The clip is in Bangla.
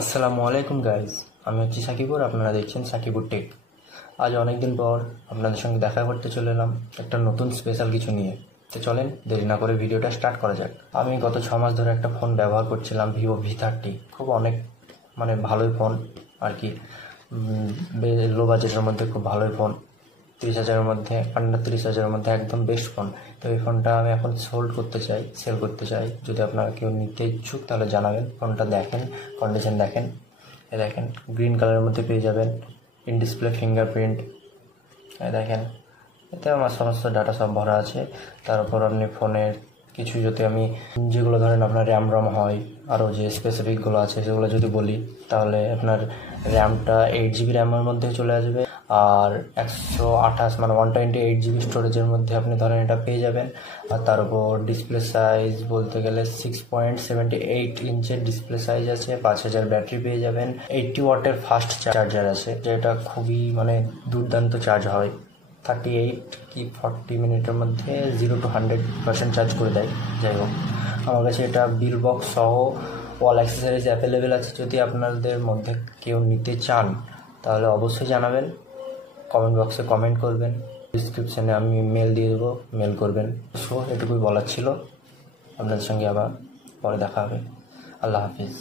আসসালামু আলাইকুম গাইজ, আমি হচ্ছি সাকিবুর। আপনারা দেখছেন সাকিবুর টেক। আজ অনেক দিন পর আপনাদের সঙ্গে দেখা করতে চলে এলাম একটা নতুন স্পেশাল কিছু নিয়ে। তো চলেন দেরি না করে ভিডিওটা স্টার্ট করা যাক। আমি গত 6 মাস ধরে একটা ফোন ব্যবহার করছিলাম, ভিভো V30। খুব অনেক ভালোই ফোন আর কি। লো বাজেটের মধ্যে খুব ভালোই ফোন। 30,000-এর মধ্যে, আন্ডার 30,000-এর মধ্যে একদম বেস্ট ফোন। তো এই ফোনটা আমি এখন সেল করতে চাই। যদি আপনারা কেউ নিতে ইচ্ছুক তাহলে জানাবেন। ফোনটা দেখেন, কন্ডিশন দেখেন। এ দেখেন, গ্রিন কালারের মধ্যে পেয়ে যাবেন, ইন ডিসপ্লে ফিঙ্গারপ্রিন্ট। এ দেখেন, এতে আমার সমস্ত ডাটা সব ভরা আছে। তারপর আপনি ফোনের কিছু যদি আমি যেগুলো ধরেন আপনার র্যাম হয়, আরও যে স্পেসিফিকগুলো আছে সেগুলো যদি বলি, তাহলে আপনার র্যামটা 8 GB র্যামের মধ্যে চলে আসবে। আর 128 128 GB স্টোরেজের মধ্যে আপনি ধরেন এটা পেয়ে যাবেন। আর তার উপর ডিসপ্লে সাইজ বলতে গেলে 6.78 ইঞ্চের ডিসপ্লে সাইজ আছে। 5000 ব্যাটারি পেয়ে যাবেন। 80 ওয়াটের ফাস্ট চার্জার আছে, যেটা খুবই দুর্দান্ত চার্জ হয়। 38 কি 40 মিনিটের মধ্যে 0 to 100% চার্জ করে দেয়। যাই হোক, আমার কাছে এটা বিল বক্স সহ অল অ্যাক্সেসরিজ অ্যাভেলেবেল আছে। যদি আপনাদের মধ্যে কেউ নিতে চান তাহলে অবশ্যই জানাবেন, কমেন্ট বক্সে কমেন্ট করবেন, ডিসক্রিপশানে আমি মেল দিয়ে দেবো, মেল করবেন। সো এটুকুই বলার ছিল। আপনাদের সঙ্গে আবার পরে দেখা হবে। আল্লাহ হাফিজ।